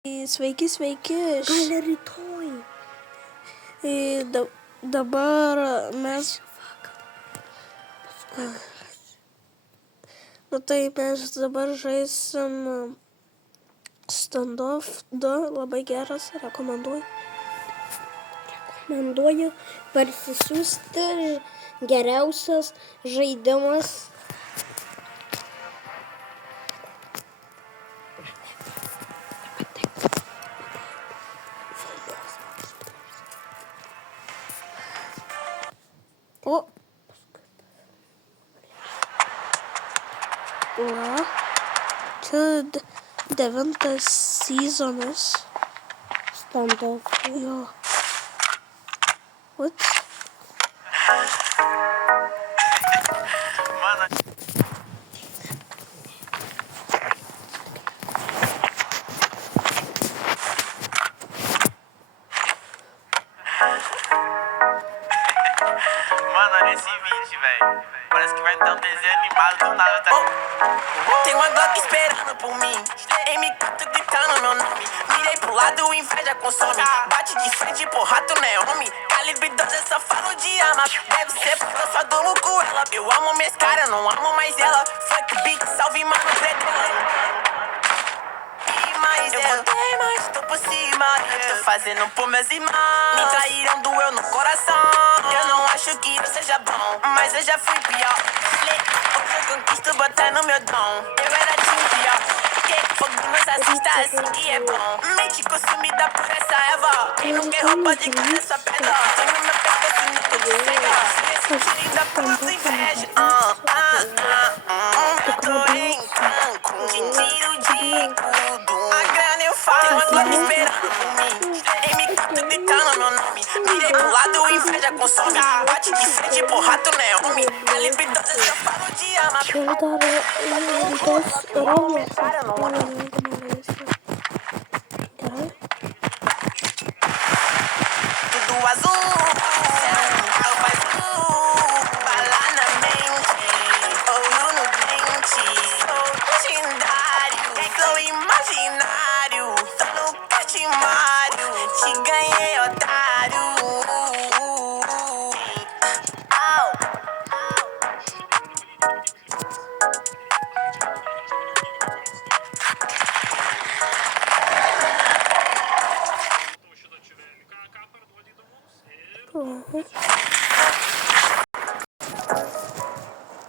Sveiki, sveiki. Gal rytoj. Dabar mes... tai mes dabar žaisim Standoff 2, labai geras, rekomenduoju. Rekomenduoju parsisiųsti, geriausias žaidimas. O. Va. Čia 9 sezonas. Standoff. Jo. What? Mano, olha esse vídeo, velho. Parece que vai ter um desenho animado do nada, tá? Tem uma Glock esperando por mim. M4 gritando meu nome. Mirei pro lado, inveja consome. Bate de frente, porra, tu não é homem. Calibre 12, eu só falo de arma. Deve ser porque eu só durmo com ela. Eu amo minhas caras, não amo mais ela. Fuck beat, salve mano, predela. Eu botei, mas tô por cima. Tô fazendo por meus irmãos. Me traíram, doeu no coração. Eu não acho que eu seja bom, mas eu já fui pior. Hoje eu conquisto botando meu dom. Eu era time pior. Que fogo nos assista assim que é bom. Mente consumida por essa Eva. Quem não quer roupa de casa é só pedra. Tem no meu pescoço nunca de cega. Esse tiro da puta inveja. Tô em Cancún. Te tiro de tudo. A grana eu falo. Tem uma Glock esperando por mim. M4 gritando meu nome. Mirei pro lado, inveja consome. Bate de frente, porra, tu não é homem. Calibre 12, eu falo de arma. Tudo azul. Alfa azul. Bala na mente. Ouro no dente. Sou legendário. Sou imaginário. Tô no catimário. Te ganhei, otário. Au.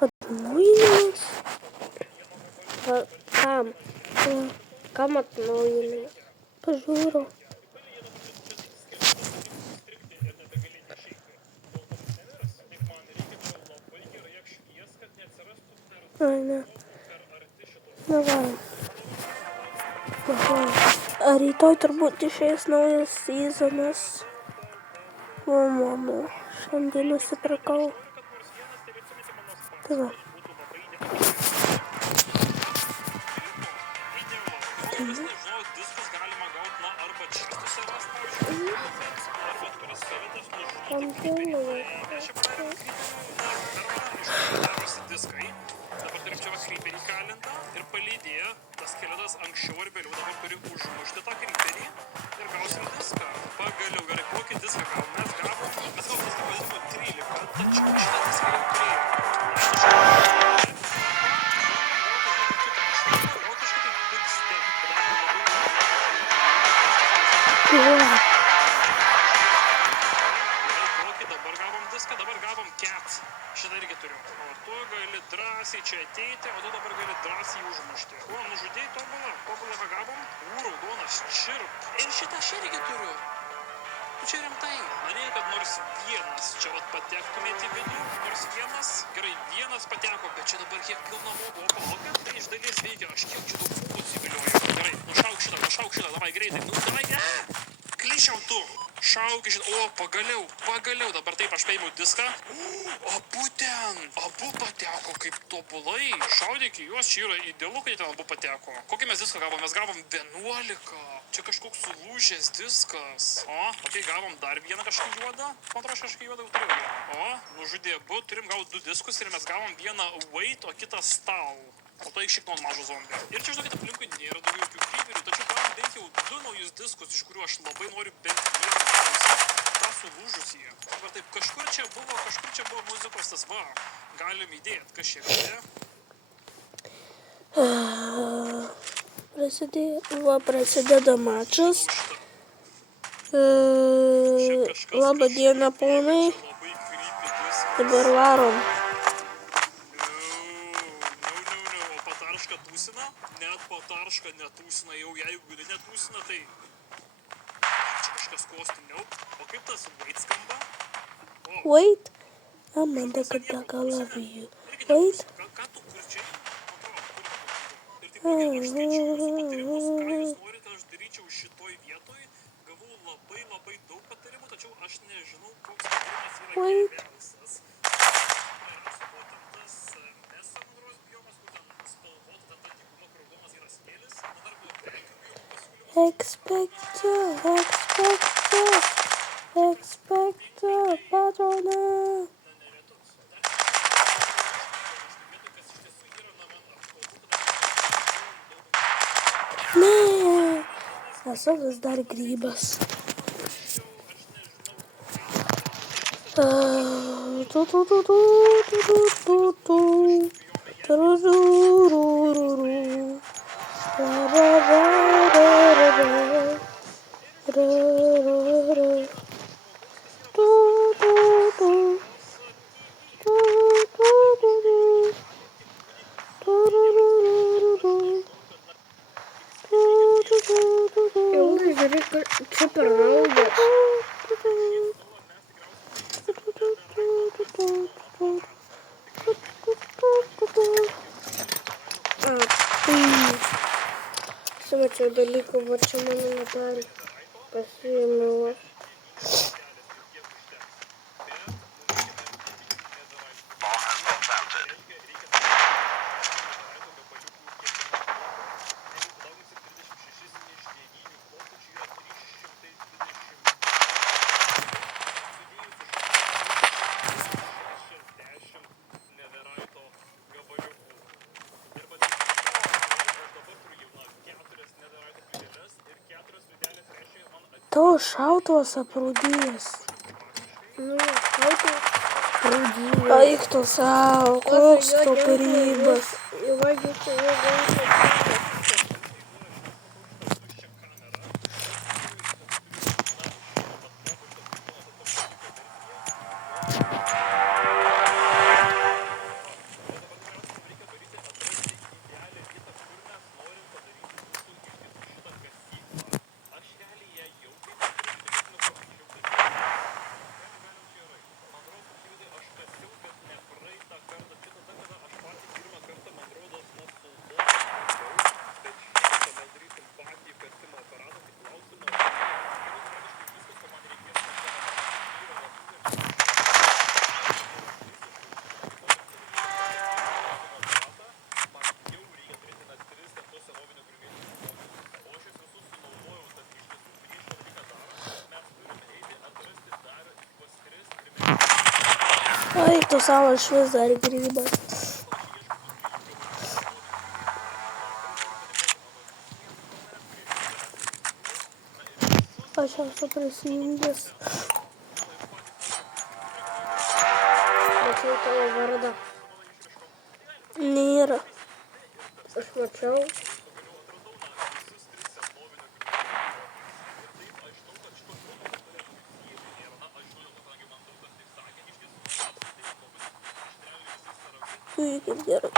Atnaujinimas. Kam atnaujini? Pažiūriu. Ai, ne. Nevarom. Rytoj turbūt išeis naujas sezonas. O, mano. Šiandien nusipirkau. Tai va. Dabar turim čia va kryperį kalintą ir palydėję tas keletas anksčiau ir vėliau dabar turi užmušti tą kryperį ir gausim diską. Pagaliau gerai, kokį diską gavom? Mes gavom diską pavadinimo 13, tačiau šitą diską jau turėjome. Dabar gavom diską, dabar gavom cat. Šitą irgi turiu. O tu gali drąsiai čia ateiti, o tu dabar gali drąsiai užmušti. O, nužudėjai tobulą, ką gavom? Raudonas čirp. Ir šitą aš irgi turiu. Tu čia rimtai. Norėjai, kad nors vienas čia vat patektumėte į vidų, nors vienas, gerai, vienas pateko, bet čia dabar kiek pilna mobų, o palaukit, tai iš dalies veikia, aš kiek čia daug fūkų civilioju. Gerai, nušauk šitą, davai greitai, davai, klišiau tu. Šauk iš... O, pagaliau, dabar taip aš paėmiau diską. Abu pateko kaip tobulai. Šaudyk į juos, čia yra idealu, kad jie ten abu pateko. Kokį mes diską gavom? Mes gavom 11. Čia kažkoks sulūžęs diskas. O, okei, gavom dar vieną kažkokį juodą. Man atrodo, aš kažkokį juodą jau turėjau vieną. O, nužudė abu, turim gauti 2 diskus ir mes gavom vieną wait, o kitą stall. O to iššiknom mažo zombį. Ir čia, žinokit, aplinkui nėra daugiau jokių kryperių, tačiau gavom bent jau 2 diskus, iš kurių aš labai noriu bent vieną klausyti, tą sulūžusį. Dabar taip, kažkur čia buvo muzikos tas va, galim įdėt, kas čia vidė. Prasideda mačas. Labą dieną, ponai. Labai creepy diskas. Dabar varom. O Patarška tūsina? Net Patarška netūsina, jau jeigu netūsina, tai... Čia kažkas kostiumiau. O kaip tas wait skamba? Wait. Amanda, kad I love you. Wait. Ką tu kurčiai? Ir taip, aš skaičiau jūsų patarimus, ką jūs norite, aš daryčiau šitoj vietoj. Gavau labai daug patarimų, tačiau aš nežinau, koks patarimas yra Wait. geriausias. Tas Esamandros biomas, kur ten spalvot, ta dykuma, kur raudonas yra smėlis. Na dar buvo prekių biomų pasiūlymų. Expecto Patrona. Ne, esu vis dar grybas. Ilgai žiūrėk, čia per raudas. Sumačiau dalykų, va čia mano medalį. Pasiėmiau aš. Tavo šautuvas aprūdijęs. Nu, šautuvas aprūdijęs. Eik tu savo, koks tu grybas. Eik tu savo, aš vis dar grybas. Aš esu prisijungęs. Mačiau tavo vardą. Nėra. Aš mačiau. Ui, kaip gerai.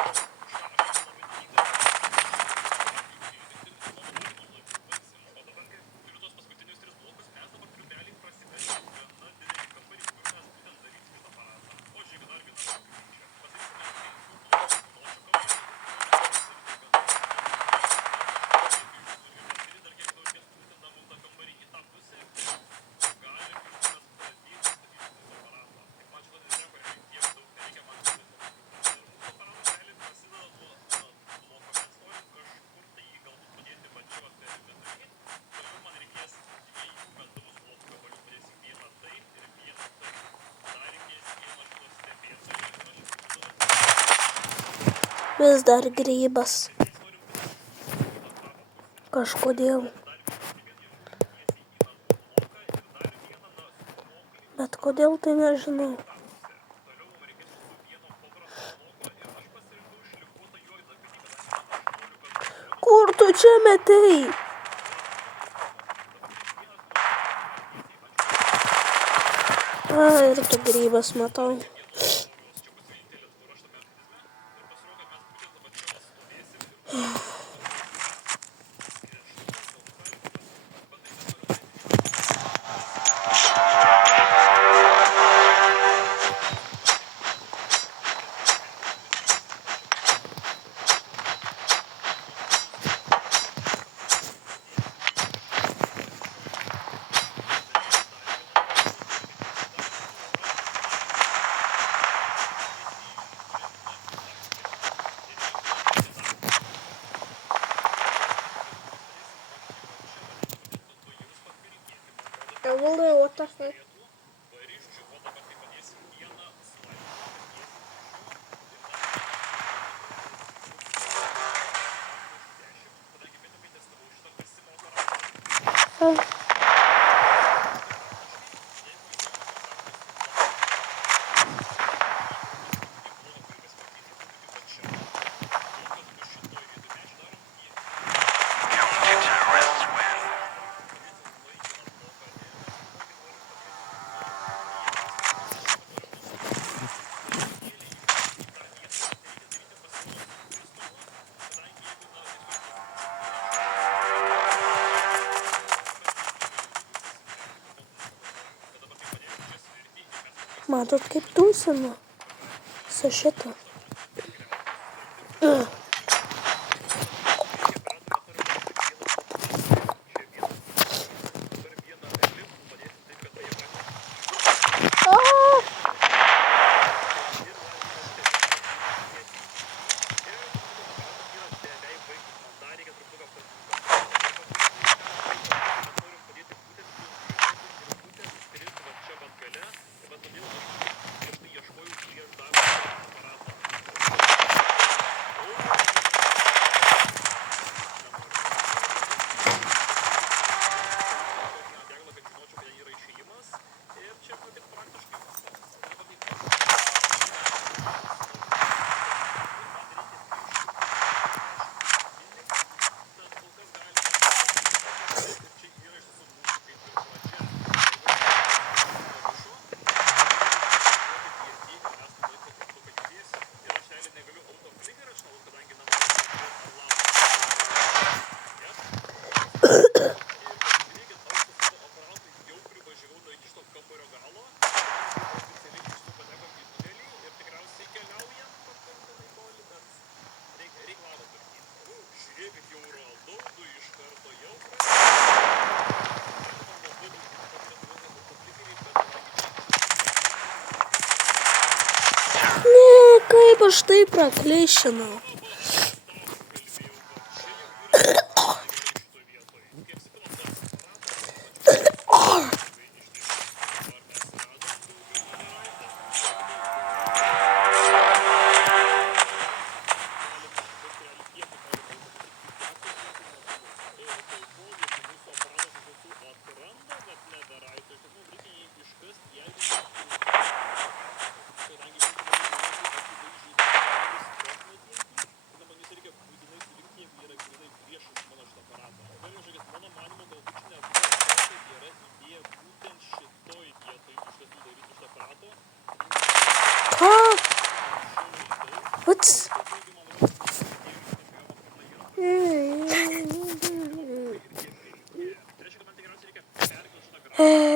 Vis dar grybas. Kažkodėl. Bet kodėl tai nežinau. Kur tu čia metei? Ir tu grybas matau. Evaldai, what the fuck? Matot, kaip tūsinu su šito. Kaip aš tai praklišinau? What?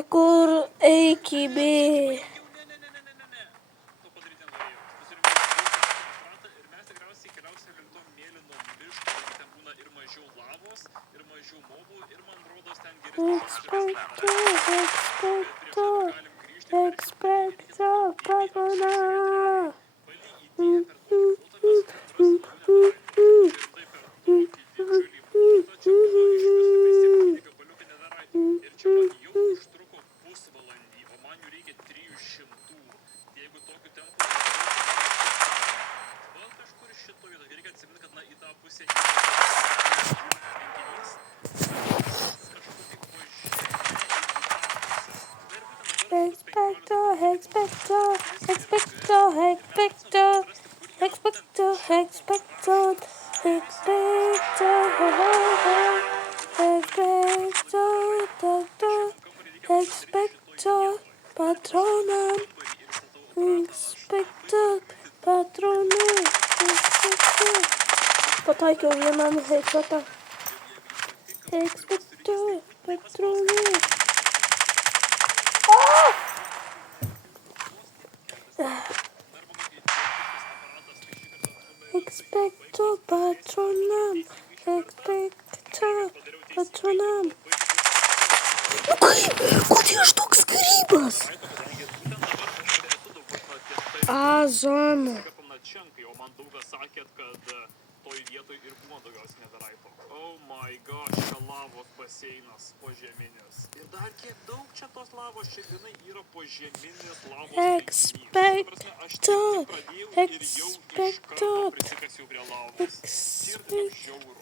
Kur eikybė? Expecto Patronum. Expecto Patronum. Expecto. Pataikiau vienam headshotą. Expecto Patronum. Expecto Patronum. Expecto Patronum. Nu kaip? Kodėl aš toks grybas? A zona. O man daug kas sakėt, kad toj vietoj ir buvo daugiausiai netaraito. Oh my gosh, čia lavos baseinas požeminis. Ir dar kiek daug čia tos lavos, čia vienai yra požeminis lavos Expecto. Expecto. prisikasiau prie lavos. Ir žiauru.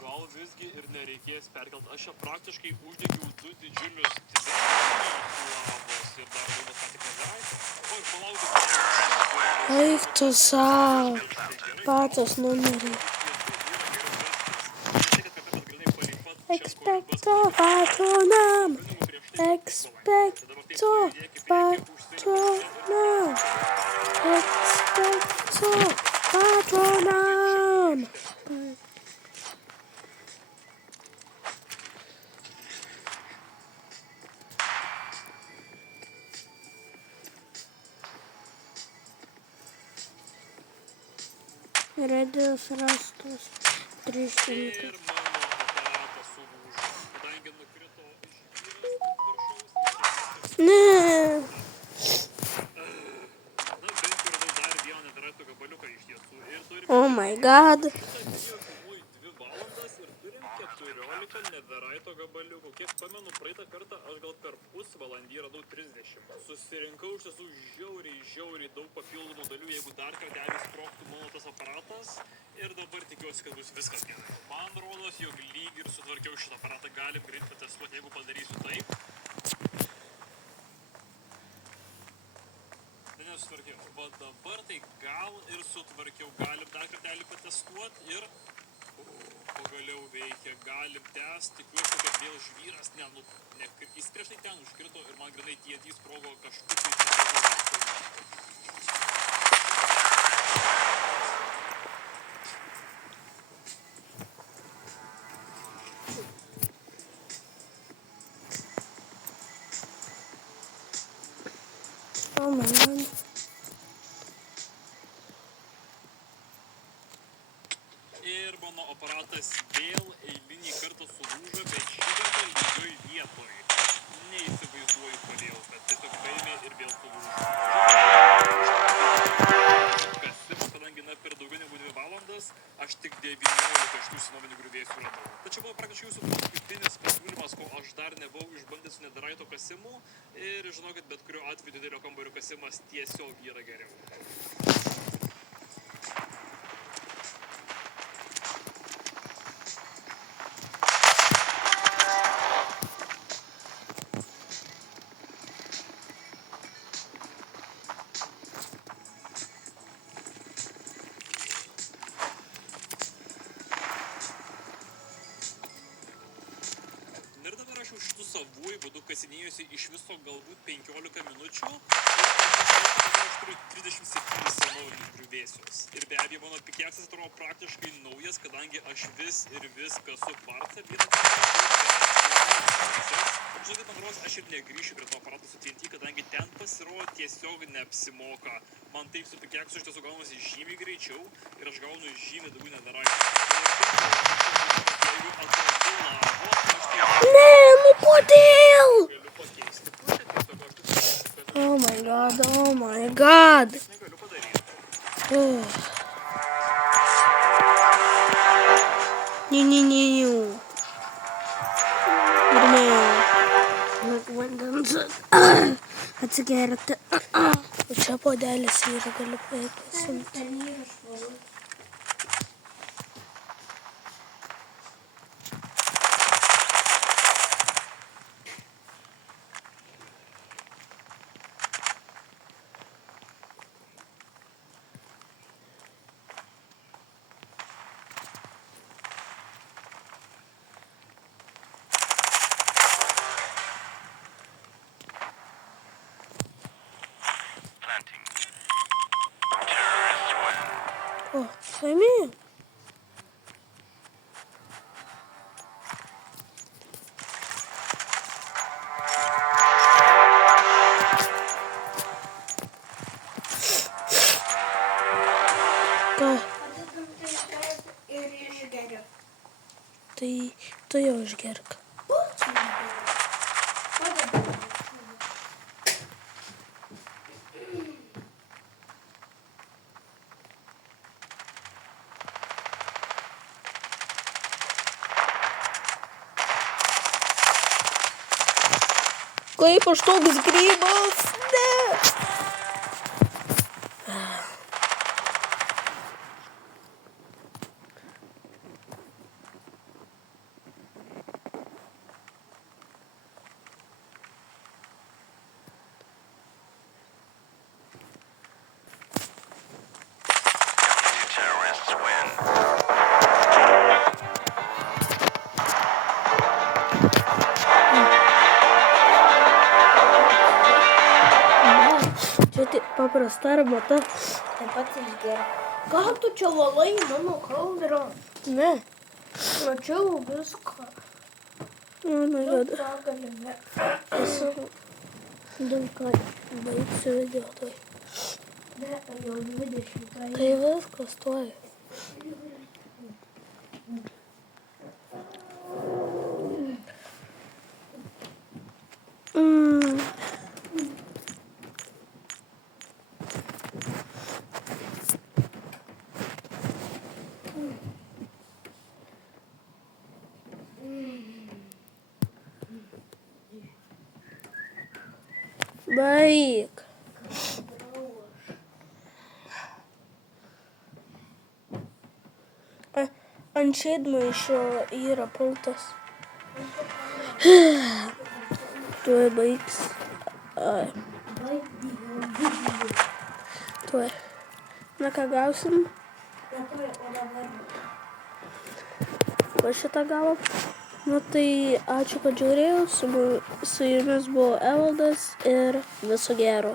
Gal visgi ir nereikės perkelt. Aš čia praktiškai uždegiau 2 didžiulius lavos ir dar vienas ką tik netaraito. O ir palaukit. Eik tu sau. Patas numerį. Expecto Patronum. Expecto Patronum. Expecto Patronum. Redis rastas 300. Ir mano aparatas sulūžo, kadangi nukrito iš viršaus. Ne. Na, bent jau radau dar vieną netaraito gabaliuką iš tiesų. Ir turim Oh my god. filmuoju 2 valandas ir turim 14 netaraito gabaliukų. Kiek pamenu, praeitą kartą aš gal per pusvalandį radau 30. Susirinkau iš tiesų žiauriai daug papildomų dalių, jeigu dar kartelį sprogtų mano tas aparatas. Ir dabar tikiuosi, kad bus viskas gerai. Man rodos, jog lyg ir sutvarkiau šitą aparatą, galim greit patestuoti, jeigu padarysiu taip. Nesutvarkiau. Va dabar tai gal ir sutvarkiau. Galim dar kartelį patestuoti ir... pagaliau veikia. Galim tęsti. Tikiuosi, kad vėl žvyras, jis prieš tai ten užkrito ir man grinai TNT sprogo kažkur tai. Oh my god. Ir mano aparatas vėl eilinį kartą sulūžo, bet šį kartą lygioj vietoj. Neįsivaizduoju kodėl, bet tiesiog paėmė ir vėl sulūžo. Kasimo, kadangi per daugiau negu 2 valandas, aš tik 19 iš tų senovinių griuvėsių radau. Tačiau buvo praktiškai jūsų paskutinis pasiūlymas, ko aš dar nebuvau išbandęs netaraito kasimų. Ir žinokit, bet kuriuo atveju didelio kambario kasimas tiesiog yra geriau. Šitų savuoju būdu kasinėjusi iš viso galbūt 15 minučių ir aš turiu 37 senovinius griuvėsius. Ir be abejo, mano pikeksas atrodo praktiškai naujas, kadangi aš vis kasu kvarcą. Žinokit, man rodos, aš ir negrįšiu prie to aparato su TNT, kadangi ten pasirodo tiesiog neapsimoka. Man taip su pikeksu iš tiesų gaunasi žymiai greičiau ir aš gaunu žymiai daugiau netaraito. Ne, nu kodėl? Oh my god, oh my god. Ne. Vandens atsigerti. O čia puodelis yra, galiu pasimti. skirk. Kaip aš toks grybas? Ne. Terrorists win. Čia tik paprasta arbata. Taip pat išgeria. Ką tu čia valai mano kaldrą? Ne. Mačiau viską. Mano juoda. Pagalime. Daug ką baigsiu video tai. Ne, jau 20. Tai viskas tuoj. Baik. Ant šėdmaišio yra pultas. Tuoj baigs. Ai. Tuoj. Na ką gausim? Va šitą gavom. Nu tai ačiū, kad žiūrėjau. Su jumis buvo Evaldas ir viso gero.